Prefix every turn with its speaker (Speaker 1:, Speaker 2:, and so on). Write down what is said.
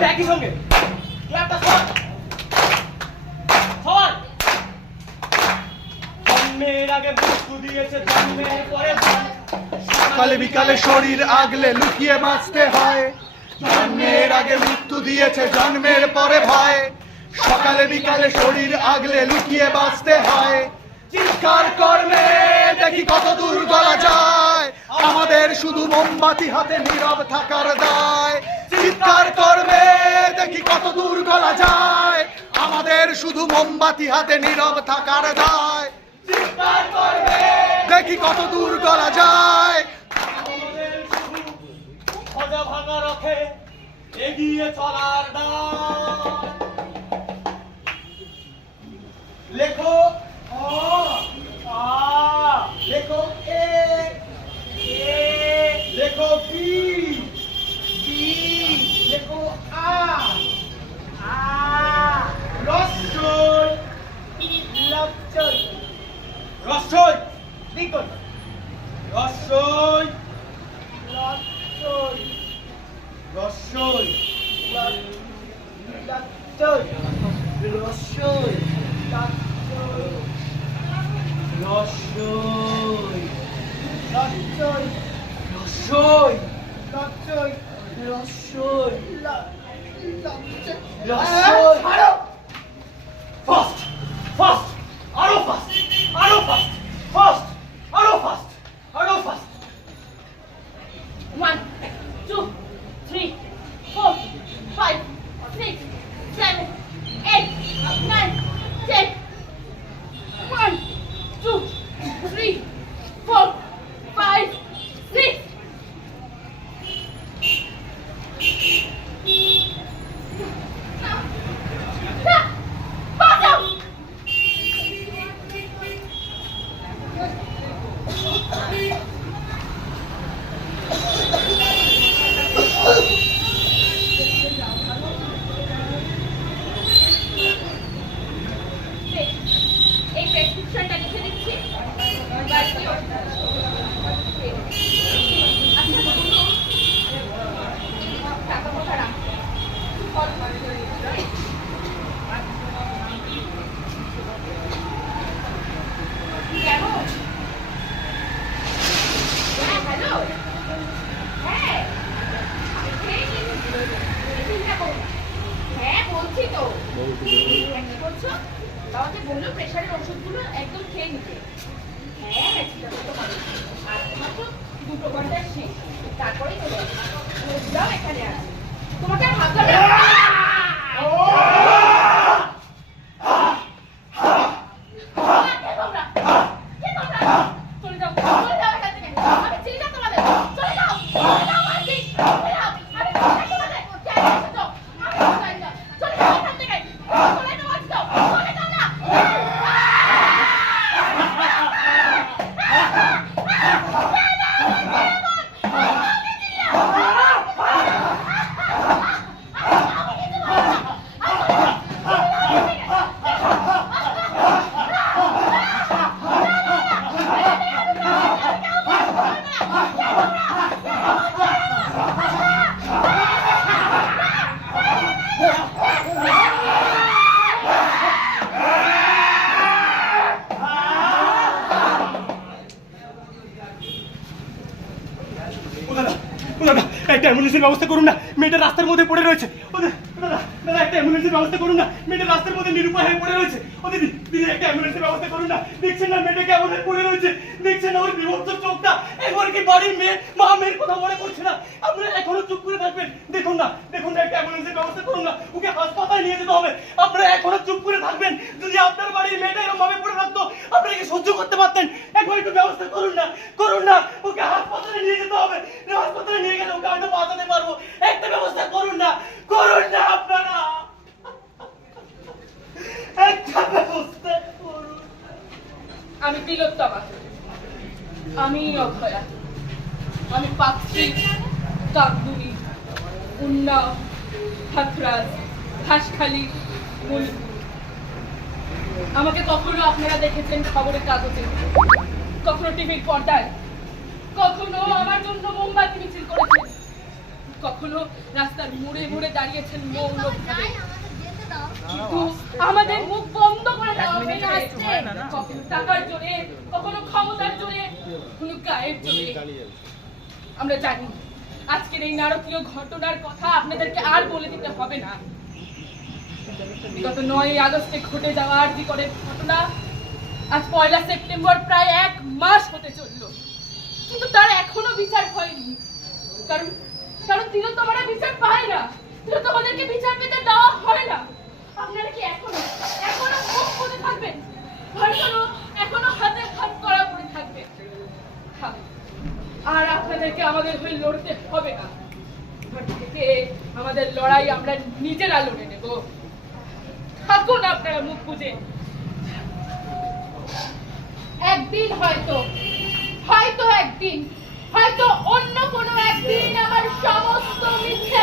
Speaker 1: ক্ল্যাপটা একই সঙ্গে।
Speaker 2: সকালে বিকালে শরীর আগলে লুকিয়ে বাঁচতে হয়। জন্মের আগে মৃত্যু দিয়েছে, জন্মের পরে ভয়। সকালে বিকালে শরীর আগলে লুকিয়ে বাঁচতে হয়। চিৎকার করলে দেখি কত দূর গলা যায়। আমাদের শুধু মোমবাতি হাতে নীরব থাকার দায়। চিৎকার করবে দেখি কত দূর গলা যায়। আমাদের শুধু মোমবাতি হাতে নীরব থাকার দায়। দেখি কত দূর গলা যায়।
Speaker 1: ভাঙা রথে এগিয়ে লেখো আ আ রসই লচই রসই লিখুন রসই লচই রসই লচই রসই রসই রসই রসই রসই
Speaker 3: রসই রসই বলল ওষুধগুলো একদম খেয়ে নিতে।
Speaker 1: একটা অ্যাম্বুলেন্সের ব্যবস্থা করুন না। মেয়েটা রাস্তার মধ্যে পড়ে রয়েছে। ও ব্যবস্থা করুন না। মেয়েটা রাস্তার মধ্যে নিরুপায় হয়ে পড়ে রয়েছে। ও দিদি একটা অ্যাম্বুলেন্সের ব্যবস্থা করুন না। দেখছেন না মেয়েটা কেমন পড়ে রয়েছে? দেখছেন ওর বিভৎস চোখটা? একবার কি বাড়ির মেয়ে, মা মেয়ের কথা মনে করছে না? আপনারা এখনও চুপ করে থাকবেন। দেখুন না দেখুন না, একটা অ্যাম্বুলেন্সের ব্যবস্থা করুন না। ওকে হাসপাতালে নিয়ে যেতে হবে। আপনারা এখনও চুপ করে থাকবেন। যদি আপনার বাড়ির মেয়েটা এরকম ভাবে পড়ে থাকতো, আপনারা কি সহ্য করতে পারতেন? একবার একটু ব্যবস্থা করুন না করুন না ওকে হাসপাতালে নিয়ে যেতে হবে হাসপাতালে নিয়ে গেলে ওকে হয়তো বাঁচাতে পারব একটা ব্যবস্থা করুন না করুন না আপনারা একটা ব্যবস্থা করুন
Speaker 3: আমি তিলোত্তমা আমি অভয়া পাত্রী কাকদুরি উন্নাও মূলপুর আমাকে কখনো আপনারা দেখেছেন খবরের কাগজে কখনো টিভির পর্দায় কখনো আমার জন্য মোমবাতি মিছিল করেছেন কখনো রাস্তার মোড়ে মোড়ে দাঁড়িয়েছেন মৌন আমাদের মুখ বন্ধ করে দেওয়া হয়ে আসছে কখনো টাকার জোরে কখনো ক্ষমতার জোরে কখনো গায়ের জোরে আমরা জানি। আজকের এই নারকীয় ঘটনার কথা আপনাদেরকে আর বলে দিতে হবে না। বিগত নয় আগস্টে ঘটে যাওয়া আরজি করে ঘটনা আজ পয়লা সেপ্টেম্বর প্রায় এক মাস হতে চলল। কিন্তু তার এখনও বিচার হয়নি। কারণ কারণ তিলোত্তমারা বিচার পায় না তিলোত্তমাদেরকে বিচার পেতে দেওয়া হয় না আপনারা কি এখনও এখনও মুখ খুলে থাকবেন এখনও এখনও হাতে হাত করা পড়ে থাকবে হ্যাঁ, আর আমাদের হয়ে লড়তে হবে না আমাদের লড়াই আমরা নিজেরা লড়ে নেব। থাকুন আপনারা মুখ বুঝে একদিন হয়তো হয়তো একদিন, হয়তো অন্য কোনো একদিন আমার সমস্ত মিথ্যে